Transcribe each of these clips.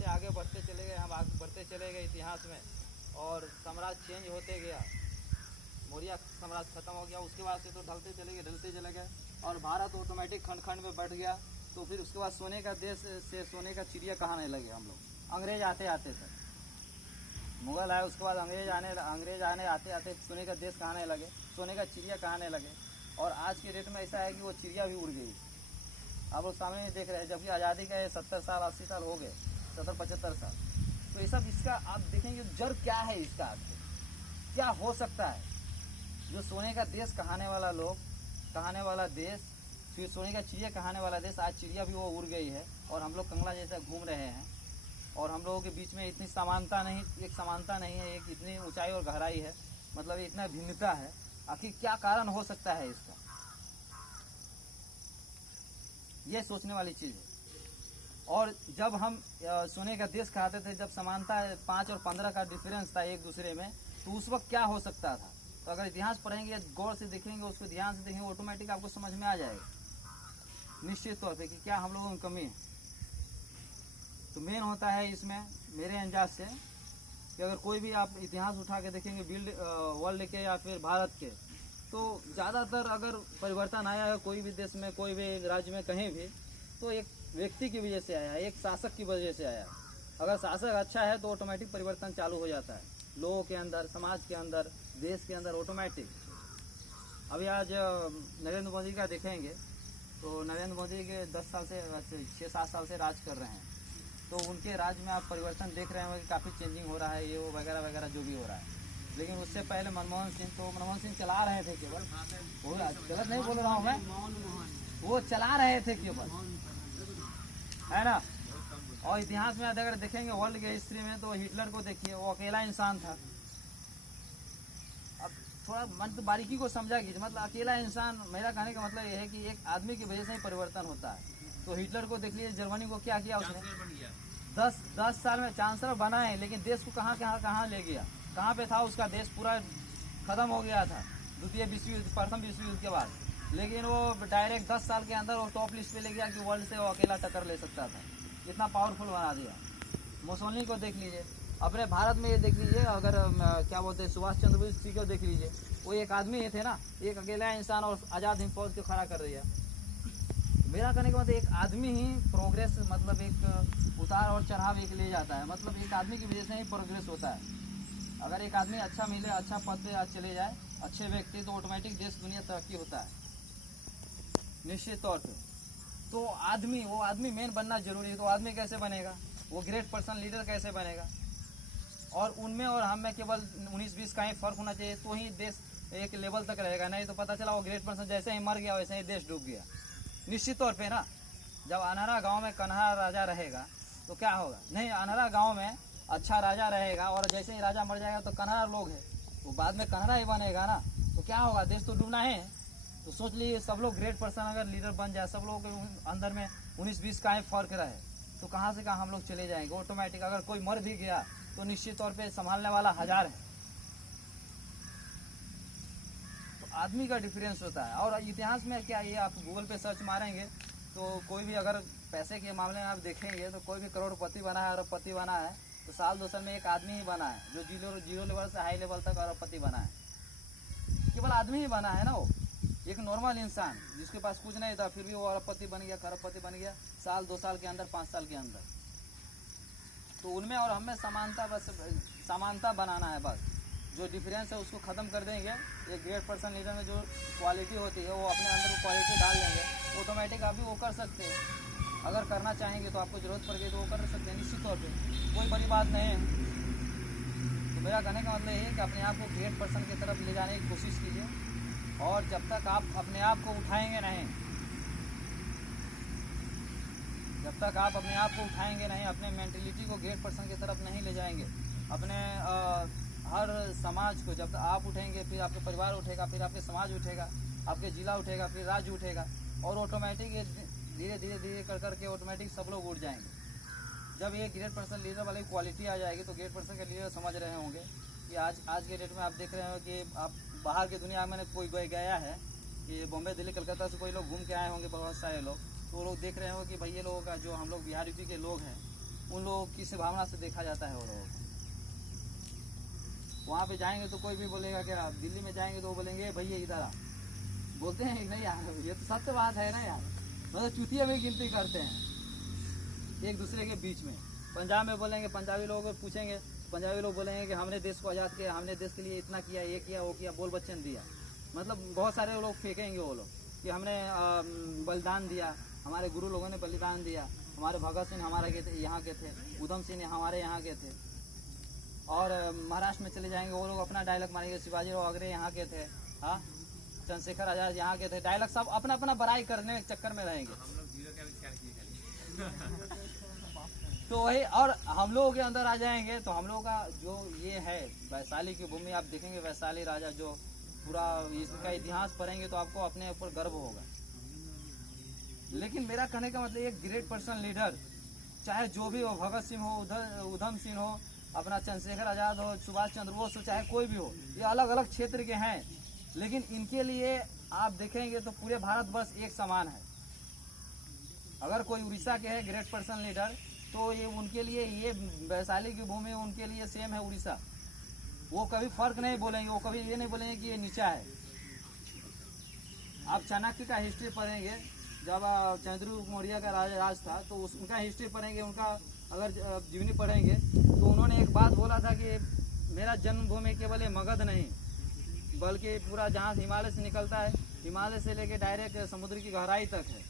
जैसे आगे बढ़ते चले गए, हम आगे बढ़ते चले गए इतिहास में, और साम्राज्य चेंज होते गया। मौर्य साम्राज्य खत्म हो गया, उसके बाद से तो ढलते चले गए और भारत ऑटोमेटिक खंड खंड में बढ़ गया। तो फिर उसके बाद सोने का देश से सोने का चिड़िया कहाने लगे हम लोग। अंग्रेज आते आते सर, मुगल आए, उसके बाद अंग्रेज आते आते सोने का देश कहाने लगे, सोने का चिड़िया कहाने लगे। और आज के डेट में ऐसा है कि वो चिड़िया भी उड़ गई। आप लोग सामने में देख रहे हैं, जबकि आज़ादी का 70 साल 80 साल हो गए, 70-75 साल। तो ये सब इसका आप देखेंगे जड़ क्या है इसका, आपको क्या हो सकता है। जो सोने का देश कहाने वाला देश, फिर सोने का चिड़िया कहाने वाला देश, आज चिड़िया भी वो उड़ गई है और हम लोग कंगला जैसा घूम रहे हैं। और हम लोगों के बीच में इतनी समानता नहीं है, एक इतनी ऊंचाई और गहराई है, मतलब इतना भिन्नता है। आखिर क्या कारण हो सकता है इसका, ये सोचने वाली चीज़ है। और जब हम सोने का देश कहते थे, जब समानता 5 और 15 का डिफरेंस था एक दूसरे में, तो उस वक्त क्या हो सकता था। तो अगर इतिहास पढ़ेंगे, गौर से देखेंगे, उसको ध्यान से देखेंगे, ऑटोमेटिक आपको समझ में आ जाएगा निश्चित तौर पे कि क्या हम लोगों में कमी है। तो मेन होता है इसमें मेरे अंदाज से कि अगर कोई भी आप इतिहास उठा के देखेंगे वर्ल्ड के या फिर भारत के, तो ज़्यादातर अगर परिवर्तन आया है कोई भी देश में, कोई भी राज्य में, कहीं भी, तो एक व्यक्ति की वजह से आया है, एक शासक की वजह से आया है। अगर शासक अच्छा है तो ऑटोमेटिक परिवर्तन चालू हो जाता है लोगों के अंदर, समाज के अंदर, देश के अंदर, ऑटोमेटिक। अभी आज नरेंद्र मोदी का देखेंगे तो नरेंद्र मोदी के 10 साल से 6-7 साल से राज कर रहे हैं। तो उनके राज में आप परिवर्तन देख रहे हैं कि काफ़ी चेंजिंग हो रहा है, ये वो वगैरह वगैरह जो भी हो रहा है। लेकिन उससे पहले मनमोहन सिंह चला रहे थे केवल, वो गलत नहीं बोल रहा हूँ मैं, वो चला रहे थे केवल, है ना। और इतिहास में अगर देखेंगे वर्ल्ड के हिस्ट्री में, तो हिटलर को देखिए, वो अकेला इंसान था। अब थोड़ा मतलब बारीकी को समझा कीजिए, मतलब अकेला इंसान, मेरा कहने का मतलब ये है कि एक आदमी की वजह से ही परिवर्तन होता है। तो हिटलर को देख लीजिए, जर्मनी को क्या किया उसने, 10 साल में चांसलर बना है, लेकिन देश को कहाँ ले गया। कहाँ पे था उसका देश, पूरा खत्म हो गया था प्रथम विश्व युद्ध के बाद। लेकिन वो डायरेक्ट 10 साल के अंदर वो टॉप लिस्ट पे ले गया कि वर्ल्ड से वो अकेला टक्कर ले सकता था, इतना पावरफुल बना दिया। मुसोलिनी को देख लीजिए, अपने भारत में ये देख लीजिए, अगर क्या बोलते हैं सुभाष चंद्र बोस जी को देख लीजिए, वो एक आदमी थे ना, एक अकेला इंसान, और आज़ाद हिंद फौज को खड़ा कर दिया। मेरा कहने का मतलब एक आदमी ही प्रोग्रेस, मतलब एक उतार और चढ़ाव एक ले जाता है, मतलब एक आदमी की वजह से ही प्रोग्रेस होता है। अगर एक आदमी अच्छा मिले, अच्छा पद पे चले जाए, अच्छे व्यक्ति, तो ऑटोमेटिक देश दुनिया तरक्की होता है निश्चित तौर पे। तो वो आदमी मेन बनना जरूरी है। तो आदमी कैसे बनेगा, वो ग्रेट पर्सन लीडर कैसे बनेगा। और उनमें और हम में केवल 19-20 का ही फर्क होना चाहिए, तो ही देश एक लेवल तक रहेगा। नहीं तो पता चला वो ग्रेट पर्सन जैसे ही मर गया वैसे ही देश डूब गया निश्चित तौर पे ना। जब अनहरा गांव में कन्हरा राजा रहेगा तो क्या होगा, नहीं अनहरा गांव में अच्छा राजा रहेगा, और जैसे ही राजा मर जाएगा तो कन्हरा लोग है, वो बाद में कन्हरा ही बनेगा ना। तो क्या होगा, देश तो डूबना है। तो सोच लीजिए, सब लोग ग्रेट पर्सन अगर लीडर बन जाए, सब लोगों के अंदर में 19-20 का ही फर्क रहे, तो कहाँ से कहाँ हम लोग चले जाएंगे ऑटोमेटिक। अगर कोई मर भी गया तो निश्चित तौर पे संभालने वाला 1000 है। तो आदमी का डिफरेंस होता है। और इतिहास में क्या, ये आप गूगल पे सर्च मारेंगे तो कोई भी अगर पैसे के मामले में आप देखेंगे तो कोई भी करोड़पति बना है, अरबपति बना है, तो साल 2 साल में एक आदमी ही बना है जो जीरो लेवल से हाई लेवल तक अरबपति बना है। केवल आदमी ही बना है ना, वो एक नॉर्मल इंसान जिसके पास कुछ नहीं था, फिर भी वो अरबपति बन गया, करोड़पति बन गया, साल 2 साल के अंदर, 5 साल के अंदर। तो उनमें और हमें समानता बनाना है बस। जो डिफरेंस है उसको ख़त्म कर देंगे। एक ग्रेट पर्सन लीडर में जो क्वालिटी होती है वो अपने अंदर वो क्वालिटी डाल देंगे, ऑटोमेटिक आप भी वो कर सकते हैं। अगर करना चाहेंगे तो आपको ज़रूरत पड़ गई तो वो कर सकते हैं निश्चित तौर पे, कोई बड़ी बात नहीं है। तो मेरा कहने का मतलब ये है कि अपने आप को ग्रेट पर्सन की तरफ ले जाने की कोशिश कीजिए, और जब तक आप अपने आप को उठाएंगे नहीं, अपने मेंटलिटी को ग्रेट पर्सन की तरफ नहीं ले जाएंगे, अपने हर समाज को जब तक आप उठेंगे, फिर आपके परिवार उठेगा, फिर आपके समाज उठेगा, आपके जिला उठेगा, फिर राज्य उठेगा, और ऑटोमेटिक ये धीरे धीरे कर करके ऑटोमेटिक सब लोग उठ जाएंगे। जब ये ग्रेट पर्सन लीडर वाली क्वालिटी आ जाएगी तो ग्रेट पर्सन के लीडर समझ रहे होंगे कि आज के डेट में आप देख रहे हो कि आप बाहर की दुनिया में कोई गया है कि बॉम्बे, दिल्ली, कलकत्ता से कोई लोग घूम के आए होंगे, बहुत सारे लोग, तो वो लोग देख रहे हो कि भाई ये लोगों का जो हम लोग बिहार यूपी के लोग हैं, उन लोगों की से भावना से देखा जाता है वो लोगों को। वहाँ पे जाएंगे तो कोई भी बोलेगा कि आप दिल्ली में जाएंगे तो वो बोलेंगे भैया इधर आ, बोलते हैं नहीं यार, ये तो सत्य बात है ना यार, मतलब चुतिया में गिनती करते हैं एक दूसरे के बीच में। पंजाब में बोलेंगे, पंजाबी लोगों को पूछेंगे, पंजाबी लोग बोलेंगे कि हमने देश को आज़ाद किया, हमने देश के लिए इतना किया, ये किया, वो किया, बोल बच्चन दिया। मतलब बहुत सारे लोग फेंकेंगे वो लोग कि हमने बलिदान दिया, हमारे गुरु लोगों ने बलिदान दिया, हमारे भगत सिंह हमारे के थे, यहाँ के थे, उधम सिंह हमारे यहाँ के थे। और महाराष्ट्र में चले जाएंगे वो लोग अपना डायलॉग मारेंगे, शिवाजी राव अग्रे यहाँ के थे, हाँ, चंद्रशेखर आजाद यहाँ के थे, डायलॉग सब अपना अपना बड़ाई करने के चक्कर में रहेंगे। तो वही, और हम लोगों के अंदर आ जाएंगे तो हम लोगों का जो ये है वैशाली की भूमि, आप देखेंगे वैशाली राजा जो पूरा इसका इतिहास पढ़ेंगे तो आपको अपने ऊपर गर्व होगा। लेकिन मेरा कहने का मतलब एक ग्रेट पर्सन लीडर, चाहे जो भी हो, भगत सिंह हो, उधम सिंह हो, अपना चंद्रशेखर आजाद हो, सुभाष चंद्र बोस हो, चाहे कोई भी हो, ये अलग अलग क्षेत्र के हैं, लेकिन इनके लिए आप देखेंगे तो पूरे भारतवर्ष एक समान है। अगर कोई उड़ीसा के है ग्रेट पर्सन लीडर तो ये उनके लिए ये वैशाली की भूमि उनके लिए सेम है उड़ीसा। वो कभी फर्क नहीं बोलेंगे, वो कभी ये नहीं बोलेंगे कि ये नीचा है। आप चाणक्य का हिस्ट्री पढ़ेंगे, जब चंद्रगुप्त मौर्य का राज था तो उनका हिस्ट्री पढ़ेंगे, उनका अगर जीवनी पढ़ेंगे तो उन्होंने एक बात बोला था कि मेरा जन्मभूमि केवल मगध नहीं बल्कि पूरा जहाँ हिमालय से निकलता है, हिमालय से लेके डायरेक्ट समुद्र की गहराई तक है,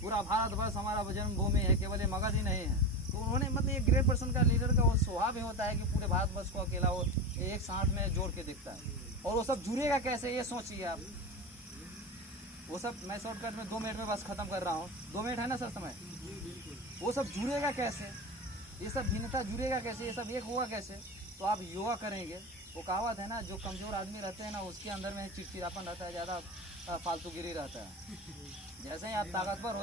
पूरा भारतवर्ष हमारा जन्मभूमि है, केवल ये मगध ही नहीं है। तो उन्होंने मतलब एक ग्रेट पर्सन का लीडर का वो स्वभाव ही होता है कि पूरे भारतवर्ष को अकेला वो एक साथ में जोड़ के दिखता है। और वो सब जुड़ेगा कैसे, ये सोचिए आप। वो सब मैं शॉर्टकट में 2 मिनट में बस खत्म कर रहा हूँ, 2 मिनट है ना सर समय। वो सब जुड़ेगा कैसे, ये सब भिन्नता जुड़ेगा कैसे, ये सब एक होगा कैसे? तो आप योगा करेंगे। वो कहावत है ना, जो कमज़ोर आदमी रहते हैं ना उसके अंदर में चिड़चिड़ापन रहता है, ज़्यादा फालतूगिरी रहता है। जैसे ही आप ताकतवर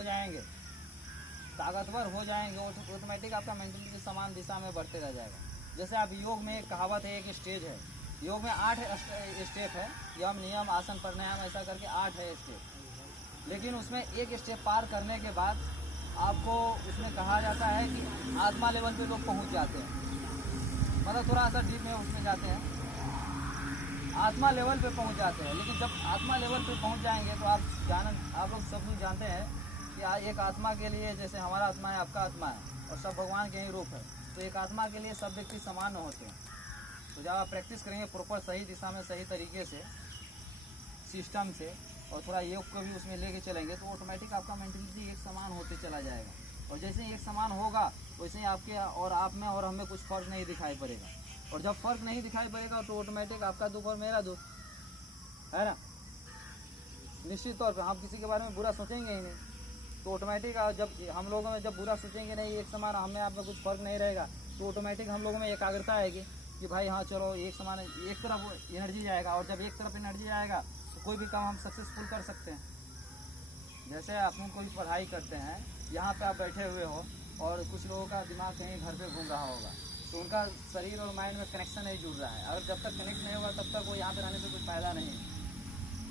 हो जाएंगे ऑटोमेटिक आपका मेंटलिटी समान दिशा में बढ़ते रह जाएगा। जैसे आप योग में एक कहावत है, एक स्टेज है, योग में 8 स्टेप है, यम नियम आसन प्राणायाम ऐसा करके 8 है स्टेप। लेकिन उसमें एक स्टेप पार करने के बाद आपको उसमें कहा जाता है कि आत्मा लेवल पे लोग पहुंच जाते हैं, मतलब थोड़ा सा डीप में उसमें जाते हैं, आत्मा लेवल पे पहुंच जाते हैं। लेकिन जब आत्मा लेवल पे पहुंच जाएंगे तो आप लोग सब लोग जानते हैं कि एक आत्मा के लिए, जैसे हमारा आत्मा है, आपका आत्मा है, और सब भगवान के ही रूप है, तो एक आत्मा के लिए सब व्यक्ति समान होते हैं। तो जब आप प्रैक्टिस करेंगे प्रॉपर सही दिशा में, सही तरीके से, सिस्टम से, और थोड़ा योग को भी उसमें लेके चलेंगे तो ऑटोमेटिक आपका मेंटलिटी एक समान होते चला जाएगा। और जैसे ही एक समान होगा वैसे ही आपके और आप में और हमें कुछ फर्क नहीं दिखाई पड़ेगा। और जब फर्क नहीं दिखाई पड़ेगा तो ऑटोमेटिक आपका दुख और मेरा दुख है ना, निश्चित तौर पे हम किसी के बारे में बुरा सोचेंगे ही नहीं। तो ऑटोमेटिक जब हम लोगों में जब बुरा सोचेंगे नहीं, एक समान हमें आप में कुछ फर्क नहीं रहेगा, तो ऑटोमेटिक हम लोगों में एकाग्रता आएगी कि भाई हाँ चलो एक समान, एक तरफ एनर्जी जाएगा। और जब एक तरफ एनर्जी आएगा तो कोई भी काम हम सक्सेसफुल कर सकते हैं। जैसे आप कोई पढ़ाई करते हैं, यहाँ पे आप बैठे हुए हो और कुछ लोगों का दिमाग कहीं घर पे घूम रहा होगा, तो उनका शरीर और माइंड में कनेक्शन नहीं जुड़ रहा है। अगर जब तक कनेक्ट नहीं होगा तब तक वो यहाँ पे रहने से कुछ फ़ायदा नहीं है,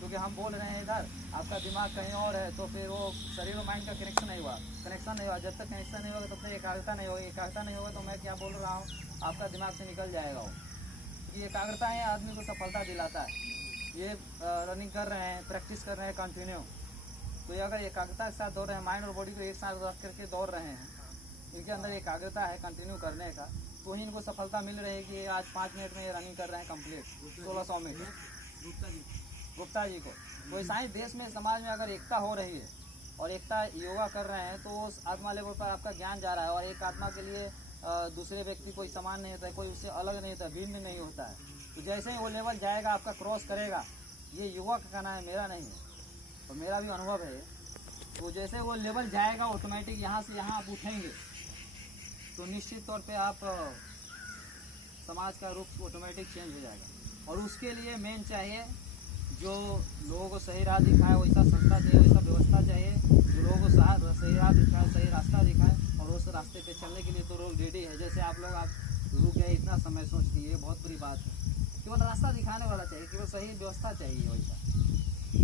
क्योंकि हम बोल रहे हैं इधर, आपका दिमाग कहीं और है, तो फिर वो शरीर और माइंड का कनेक्शन नहीं हुआ। जब तक कनेक्शन नहीं होगा तब तक एकाग्रता नहीं होगी। एकाग्रता नहीं होगा तो मैं क्या बोल रहा हूँ, आपका दिमाग से निकल जाएगा वो। क्योंकि एकाग्रता है आदमी को सफलता दिलाता है। ये रनिंग कर रहे हैं, प्रैक्टिस कर रहे हैं कंटिन्यू, तो ये अगर एकाग्रता के साथ दौड़ रहे हैं, माइंड और बॉडी को एक साथ रख करके दौड़ रहे हैं, इनके अंदर एकाग्रता है कंटिन्यू करने का, तो ही इनको सफलता मिल रही है कि आज 5 मिनट में ये रनिंग कर रहे हैं कंप्लीट 1600 मीटर। गुप्ता जी को तो ऐसा ही देश में, समाज में अगर एकता हो रही है और एकता योगा कर रहे हैं तो उस आत्मा लेवल पर आपका ज्ञान जा रहा है। और एक आत्मा के लिए दूसरे व्यक्ति कोई समान नहीं होता है, कोई उससे अलग नहीं होता, भिन्न नहीं होता है। तो जैसे ही वो लेवल जाएगा, आपका क्रॉस करेगा, ये युवा का कहना है, मेरा नहीं है, और मेरा भी अनुभव है। तो जैसे वो लेवल जाएगा ऑटोमेटिक यहाँ से यहाँ आप उठेंगे तो निश्चित तौर पे आप समाज का रुख ऑटोमेटिक चेंज हो जाएगा। और उसके लिए मेन चाहिए जो लोगों को सही राह दिखाए, वैसा संस्था चाहिए, वैसा व्यवस्था चाहिए जो लोगों को सही राह दिखाए, सही रास्ता दिखाए, और उस रास्ते पे चलने के लिए तो लोग रेडी है। जैसे आप रुक गए इतना समय सोच के, ये बहुत बड़ी बात है। केवल रास्ता दिखाने वाला चाहिए, केवल सही व्यवस्था चाहिए वैसा।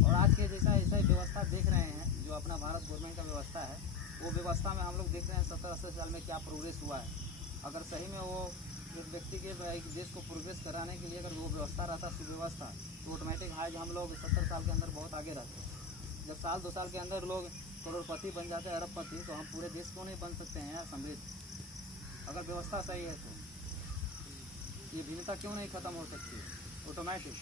और आज के जैसा ऐसा व्यवस्था देख रहे हैं जो अपना भारत गवर्नमेंट का व्यवस्था है, वो व्यवस्था में हम लोग देख रहे हैं 70-80 साल में क्या प्रोग्रेस हुआ है। अगर सही में वो एक व्यक्ति के एक देश को प्रोग्रेस कराने के लिए अगर वो व्यवस्था रहता, सुव्यवस्था, तो ऑटोमेटिक आज हम लोग 70 साल के अंदर बहुत आगे रहते हैं। जब साल 2 साल के अंदर लोग करोड़पति बन जाते हैं, अरबपति, तो हम पूरे देश क्यों नहीं बन सकते हैं यार समृद्ध? अगर व्यवस्था सही है तो ये भिन्नता क्यों नहीं खत्म हो सकती है ऑटोमेटिक?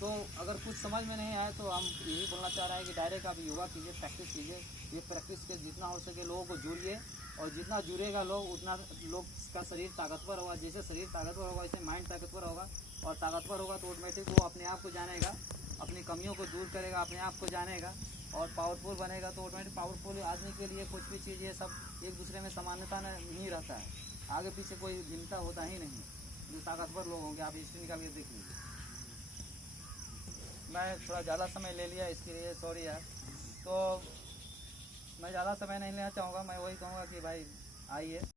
तो अगर कुछ समझ में नहीं आए तो हम यही बोलना चाह रहे हैं कि डायरेक्ट आप योगा कीजिए, प्रैक्टिस कीजिए। ये प्रैक्टिस के जितना हो सके लोगों को जुड़िए, और जितना जुड़ेगा लोग उतना लोग का शरीर ताकतवर होगा। जैसे शरीर ताकतवर होगा वैसे माइंड ताकतवर होगा, और ताकतवर होगा तो ऑटोमेटिक वो अपने आप को जानेगा, अपनी कमियों को दूर करेगा, अपने आप को जानेगा और पावरफुल बनेगा। तो ऑटोमेटिक पावरफुल आदमी के लिए कुछ भी चीज़ ये सब एक दूसरे में समानता नहीं रहता है, आगे पीछे कोई भिन्नता होता ही नहीं। जो ताकतवर लोग होंगे, आप हिस्ट्री निकाल के देख लीजिए। मैं थोड़ा ज़्यादा समय ले लिया इसके लिए सॉरी यार। तो मैं ज़्यादा समय नहीं लेना चाहूँगा, मैं वही कहूँगा कि भाई आइए।